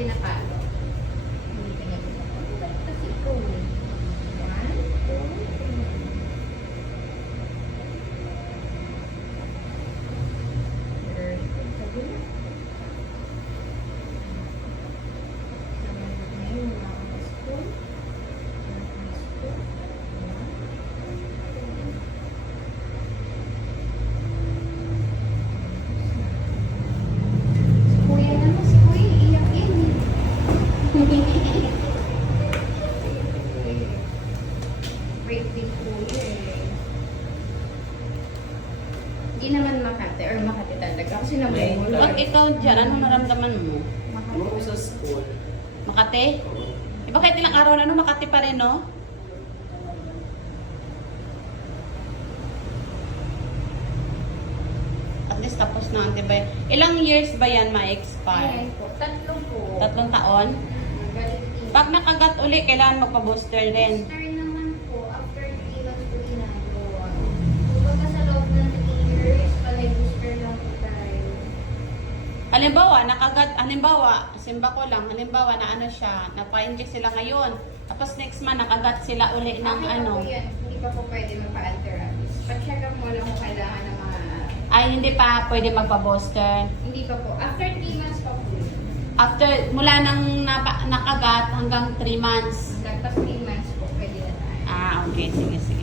pinapalo. Hindi naman Makati or Makati talaga. Kasi namumulot. Pag ikaw dyan, ano naramdaman mo? Makati. Sa school. Makati? Eh, Iba kahit ilang araw na no, Makati pa rin, no? At least tapos na antibiotic. Ilang years ba yan ma-expire? Ayan po. Tatlong po. Tatlong taon? Mm-hmm. Pag nakagat uli, kailangan magpa-booster rin. Booster Halimbawa, nakagat, halimbawa, simba ko lang, halimbawa na ano siya, napa-inject sila ngayon. Tapos next month, nakagat sila uli ng na ano. po yan. Hindi pa po pwede mapa-antirabies. Pa-check up mo lang kung kailangan ng mga... Ay, hindi pa pwede magpa-booster. Hindi pa po. After 3 months pa po. After, mula nang napa, nakagat hanggang 3 months. Lagpas 3 months po, pwede na tayo. Ah, okay. Sige, sige.